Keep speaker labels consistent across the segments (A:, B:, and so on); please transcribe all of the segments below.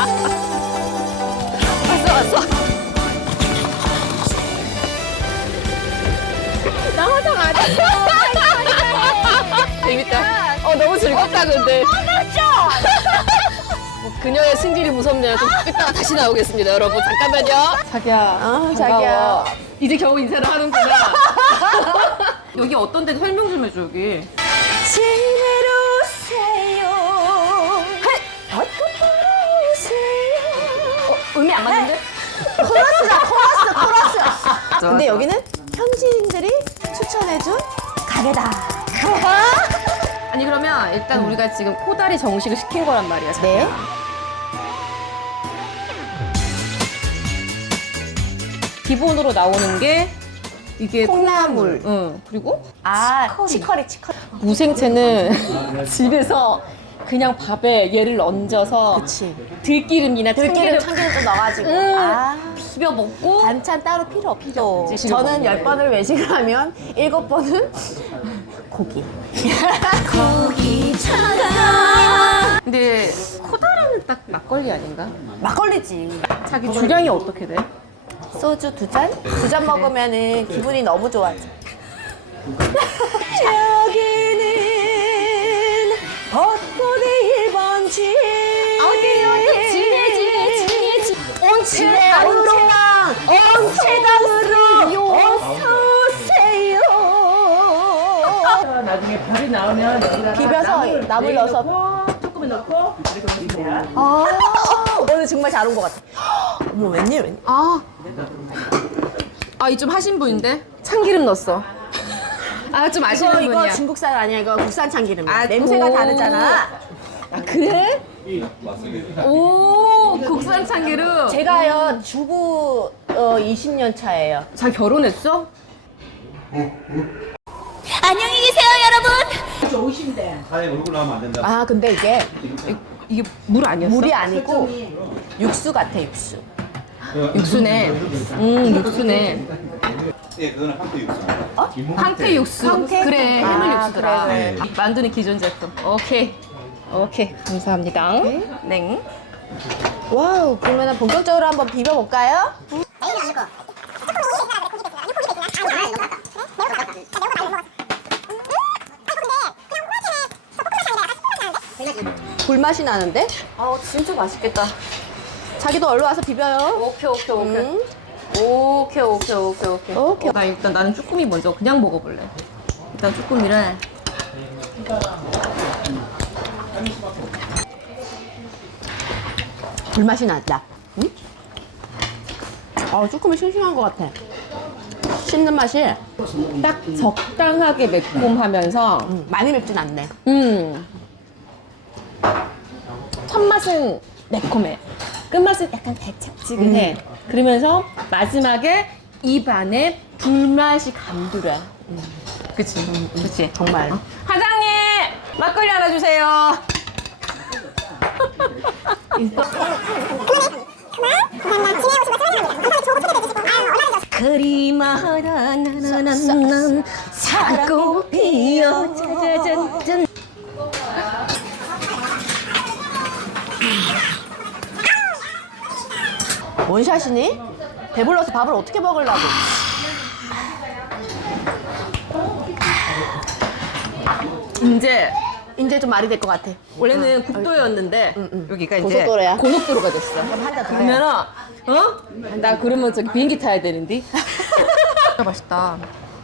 A: 왔어. 나 화장 안 했어. 재밌다. 너무 즐겁다, 근데. 그녀의 승질이 무섭네요. 좀 이따가 다시 나오겠습니다, 여러분. 잠깐만요. 자기야.
B: 자기야.
A: 이제 겨우 인사를 하는구나. 여기 어떤 데는 설명 좀 해줘, 여기.
B: 지내로세요.
A: 음이 안 맞는데?
B: 코러스. 근데 여기는 현지인들이 추천해준 가게다.
A: 아니, 그러면 일단 우리가 지금 코다리 정식을 시킨 거란 말이야, 자기야.
B: 네.
A: 기본으로 나오는 게 이게
B: 콩나물.
A: 응. 그리고
B: 치커리.
A: 무생채는 집에서 그냥 밥에 얘를 얹어서
B: 그치.
A: 들기름이나
B: 들기름,
A: 참기름
B: 참기름 좀 넣어가지고.
A: 비벼 먹고
B: 반찬 따로 필요 없죠.
A: 그치,
B: 저는
A: 먹는
B: 10번을 외식을 하면 7번은 고기.
C: 고기 차가
A: 근데 코다리는 딱 막걸리 아닌가?
B: 막걸리지.
A: 자기 주량이 어떻게 돼?
B: 소주 2잔? 2잔 먹으면은 기분이 너무 좋아져. 여기는 벚꽃의 1번지.
A: 어디 지내지
B: 온체강으로 어서오세요.
D: 나중에 별이 나오면 여기다가
B: 비벼서 나물 넣어서.
D: 조금 넣고 이렇게 올리세요.
B: 오늘 정말 잘 온 것 같아. 어머, 웬일.
A: 이 좀 하신 분인데? 참기름 넣었어. 좀 아시는
B: 이거
A: 분이야.
B: 중국산 아니야. 이거 국산 참기름이야. 냄새가 다르잖아.
A: 그래? 오, 국산 참기름.
B: 제가요, 주부 20년 차예요.
A: 자기 결혼했어?
C: 안녕히 계세요 여러분.
D: 좋으신데.
E: 사회 얼굴 나오면 안 된다.
B: 근데 이게
A: 이게 물 아니었어?
B: 물이 아니고 육수 같아, 육수.
A: 육수네. 육수네.
E: 예, 그거는 한표 육수입니다.
A: 황태 육수.
B: 황태?
A: 그래, 해물 육수더라.
B: 그래.
A: 만두는 기존 제품. 오케이. 감사합니다. 네.
B: 와우, 그러면 본격적으로 한번 비벼볼까요? 불맛이 나는데?
A: 진짜 맛있겠다.
B: 자기도 얼른 와서 비벼요.
A: 오케이.
B: 음.
A: 오케이. 나 일단 나는 쭈꾸미 먼저 그냥 먹어볼래. 일단 쭈꾸미를.
B: 불맛이 나다. 응? 조금 싱싱한 것 같아. 씹는 맛이
A: 딱 적당하게 매콤하면서
B: 많이 맵진 않네.
A: 첫 맛은 매콤해. 끝맛은 약간 달짝지근해. 그러면서 마지막에 입 안에 불맛이 감돌아. 그치?
B: 정말.
A: 사장님! 막걸리 하나 주세요. 그리마다 나나나난 사랑꽃 피어 짜자잔.
B: 원샷이니? 배불러서 밥을 어떻게 먹으려고? 이제 좀 말이 될 것 같아.
A: 원래는 국도였는데 여기가 이제
B: 고속도로야?
A: 고속도로가 됐어.
B: 그럼 한 잔 더 해.
A: 그러면은 나 그러면 저기 비행기 타야 되는데. 진짜 맛있다.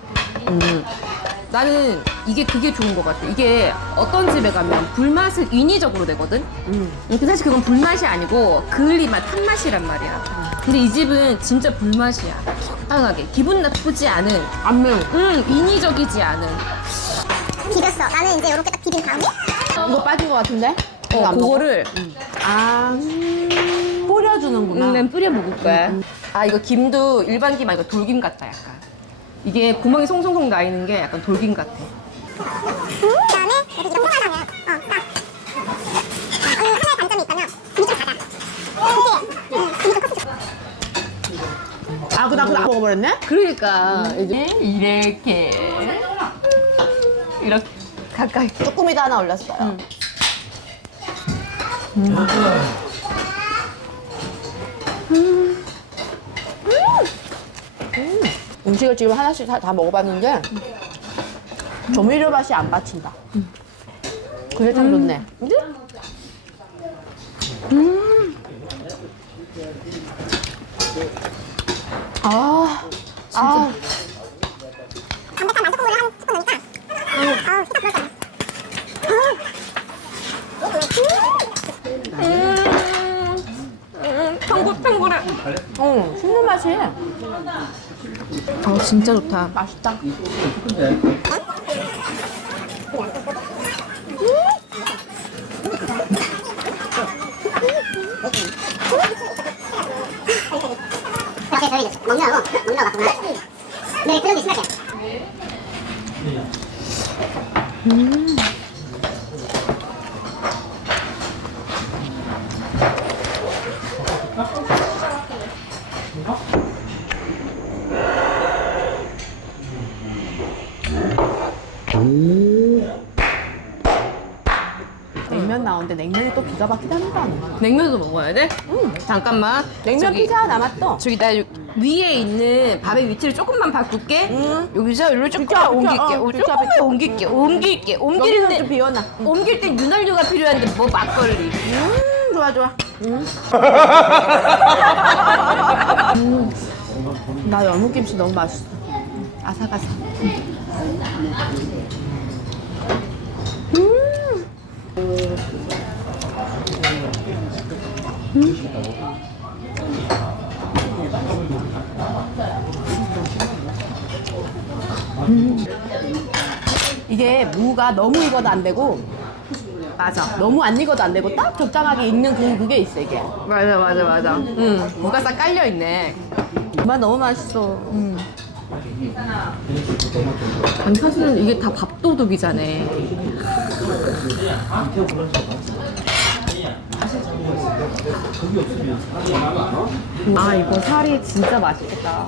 A: 나는 그게 좋은 것 같아. 이게 어떤 집에 가면 불맛을 인위적으로 내거든. 근데 사실 그건 불맛이 아니고 그을리맛, 탄맛이란 말이야. 근데 이 집은 진짜 불맛이야. 적당하게 기분 나쁘지 않은,
B: 안 매워.
A: 인위적이지 않은.
C: 비볐어. 나는 이제 이렇게 딱 비빈 다음에
B: 이거 빠진 것 같은데? 이거 안 먹어?
A: 그거를
B: 뿌려주는구나.
A: 난 뿌려 먹을 거야. 이거 김도 일반 김 아니고 돌김 같다, 약간. 이게 구멍이 송송송 나 있는 게 약간 돌김 같아.
C: 그다음에 여기 이렇게 하나면 딱. 하나의 단점이 있다면 김이 좀 작아. 그치? 김이 좀 컸어.
B: 나 그거 먹어버렸네?
A: 그러니까 이제 이렇게 가까이.
B: 쭈꾸미도 하나 올렸어요. 음식을 지금 하나씩 다 먹어봤는데 조미료 맛이 안 받친다. 그게 참 좋네. 그지? 아, 진짜.
C: 담백한 만두국물을 한 스푼 넣으니까 아우 진짜 그럴까요?
A: 탱글탱글해.
B: 씹는 맛이
A: 진짜 좋다.
B: 맛있다.
C: 사실 저희 이제 먹느라고 갔구나. 네, 그런 게 심하게.
B: 냉면 나오는데 냉면이 또 기가 막히다는 거 아니야?
A: 냉면도 먹어야 돼? 잠깐만.
B: 냉면
A: 저기,
B: 피자 남았어.
A: 저기 나 위에 있는 밥의 위치를 조금만 바꿀게. 여기서 이리로 조금만
B: 비켜,
A: 옮길게.
B: 비켜,
A: 조금만
B: 비켜.
A: 옮길게.
B: 여기는 좀
A: 옮기는데
B: 비워놔.
A: 옮길 땐 윤활유가 필요한데 뭐 막걸리.
B: 좋아, 좋아. 나 열무김치 너무 맛있어. 아삭아삭. 이게 무가 너무 익어도 안 되고
A: 맞아.
B: 너무 안 익어도 안 되고 딱 적당하게 익는 그게 있어 이게.
A: 맞아. 무가 싹 깔려 있네.
B: 맛 너무 맛있어.
A: 아니 사실은 이게 다 밥도둑이잖아. 아 이거 살이 진짜 맛있겠다.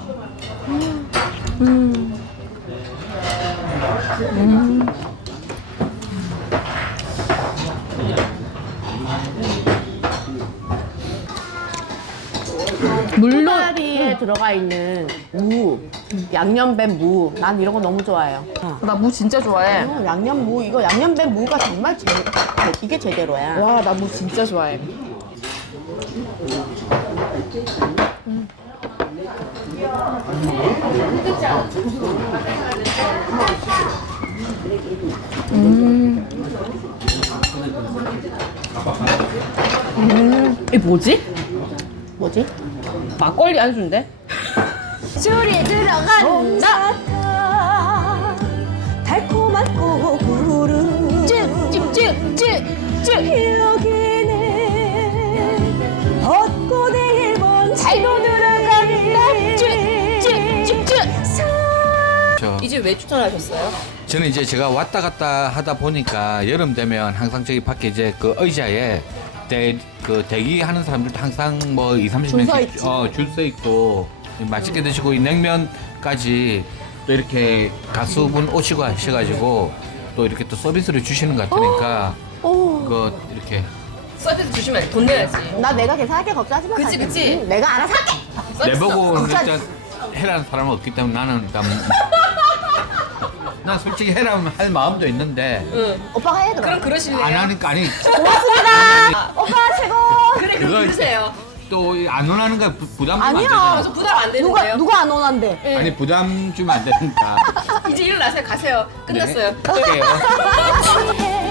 A: 물론
B: 물다리에 들어가 있는 무, 양념된 무, 난 이런 거 너무 좋아해요.
A: 나 무 진짜 좋아해.
B: 양념 무, 이거 양념된 무가 정말 이게 제대로야.
A: 와 나 무 진짜 좋아해. 이게 뭐지?
B: 뭐지?
A: 막걸리 안주인데?
B: 술이 들어간다. 달콤한 꼬구름.
A: 찌찌찌찌
B: 여기는 벚꽃의 일본 잘도 들어간다.
A: 찌찌찌찌.
F: 저,
A: 이제 왜 추천하셨어요?
F: 저는 이제 제가 왔다 갔다 하다 보니까 여름 되면 항상 저기 밖에 이제 그 의자에 대기하는 사람들도 항상 뭐 20-30명씩 줄 서 있고 맛있게 드시고 이 냉면까지 또 이렇게 가수분 오시고 하셔가지고 또 이렇게 또 서비스를 주시는 것 같으니까 그 이렇게
A: 서비스 주시면 돈 내야지.
B: 나 내가 계산할게 걱정하지 마.
A: 그치, 그치.
B: 응, 내가 알아서 할게.
F: 내보고
B: 걱정-
F: 진짜 해라는 사람은 없기 때문에 나는 일단 난 솔직히 해라면 할 마음도 있는데
B: 오빠가 해 그럼.
A: 그럼 그러실래요?
F: 안 하니까 아니
B: 고맙습니다. 오빠 최고.
A: 그래
F: 그거-
A: 그럼 그러세요.
F: 또 안 원하는 거 부담 주면 안
B: 아니야.
F: 되잖아.
A: 저 부담 안 되는데요.
B: 누가 안 원한대?
F: 아니 부담 주면 안 되니까.
A: 이제 일어나세요. 가세요. 끝났어요.
F: 네. 갈게요.